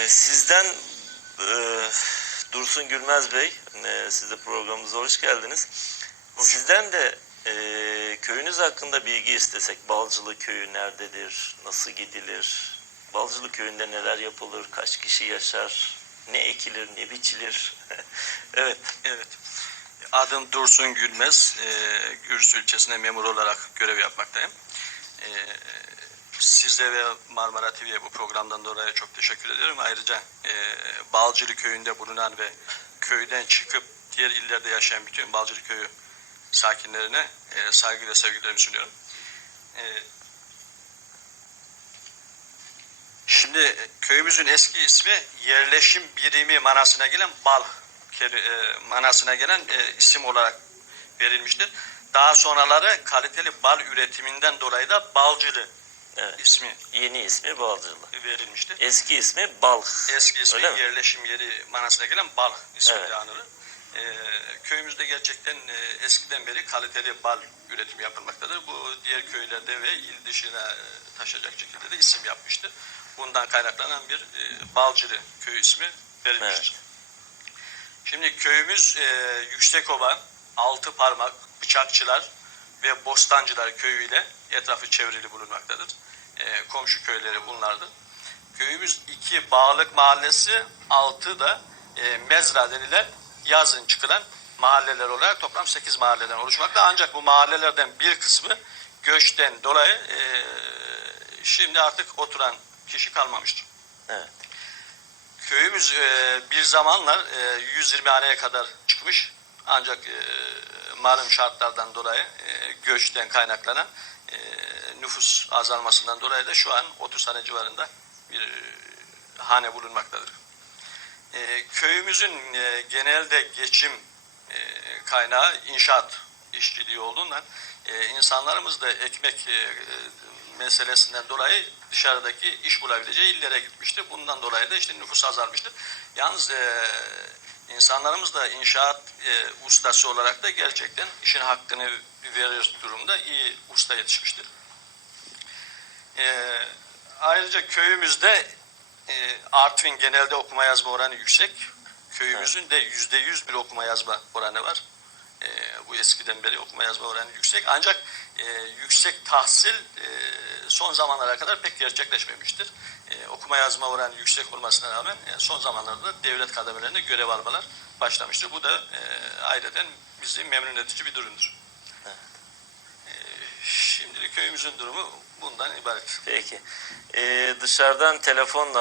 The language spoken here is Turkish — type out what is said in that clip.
Ee, sizden e, Dursun Gülmez Bey, e, siz de programımıza hoş geldiniz. Sizden de e, köyünüz hakkında bilgi istesek. Balcılı köyü nerededir, nasıl gidilir? Balcılı köyünde neler yapılır, kaç kişi yaşar, ne ekilir, ne biçilir? evet, Evet. Adım Dursun Gülmez. E, Gürsü ilçesinde memur olarak görev yapmaktayım. E, size ve Marmara TV'ye bu programdan dolayı çok teşekkür ediyorum. Ayrıca e, Balcılı köyünde bulunan ve köyden çıkıp diğer illerde yaşayan bütün Balcılı köyü sakinlerine e, saygı ve sevgilerimi sunuyorum. E, Şimdi köyümüzün eski ismi yerleşim birimi manasına gelen bal e, manasına gelen e, isim olarak verilmiştir. Daha sonraları kaliteli bal üretiminden dolayı da Balcılı evet. ismi Yeni ismi Balcılı. verilmiştir. Eski ismi Balh. Eski ismi Öyle mi? yerleşim yeri manasına gelen bal ismiyle Evet. anılır. E, köyümüzde gerçekten e, eskiden beri kaliteli bal üretimi yapılmaktadır. Bu diğer köylerde ve il dışına e, taşacak şekilde de isim yapmıştır. Bundan kaynaklanan bir e, Balcılı köy ismi verilmiştir. Şimdi köyümüz e, Yüksekova, Altı Parmak, Bıçakçılar ve Bostancılar köyüyle etrafı çevrili bulunmaktadır. E, komşu köyleri bunlardır. Köyümüz iki Bağlık Mahallesi, altı da e, Mezra denilen yazın çıkılan mahalleler olarak toplam 8 mahalleden oluşmakta. Ancak bu mahallelerden bir kısmı göçten dolayı e, şimdi artık oturan kişi kalmamıştır. Evet. Köyümüz e, bir zamanlar e, 120 haneye kadar çıkmış. Ancak e, malum şartlardan dolayı e, göçten kaynaklanan e, nüfus azalmasından dolayı da şu an 30 hane civarında bir e, hane bulunmaktadır. E, köyümüzün e, genelde geçim e, kaynağı inşaat işçiliği olduğundan e, insanlarımız da ekmek e, meselesinden dolayı dışarıdaki iş bulabileceği illere gitmiştir. Bundan dolayı da işte nüfus azalmıştır. Yalnız e, insanlarımız da inşaat e, ustası olarak da gerçekten işin hakkını verir durumda iyi usta yetişmiştir. E, ayrıca köyümüzde e, Artvin genelde okuma yazma oranı yüksek. Köyümüzün de yüzde yüz bir okuma yazma oranı var. E, bu eskiden beri okuma yazma oranı yüksek. Ancak e, yüksek tahsil e, son zamanlara kadar pek gerçekleşmemiştir. E, okuma yazma oranı yüksek olmasına rağmen e, son zamanlarda devlet kademelerinde görev almalar başlamıştır. Bu da e, aileden bizi memnun edici bir durumdur. Köyümüzün durumu bundan ibaret. Peki. Ee, dışarıdan telefonla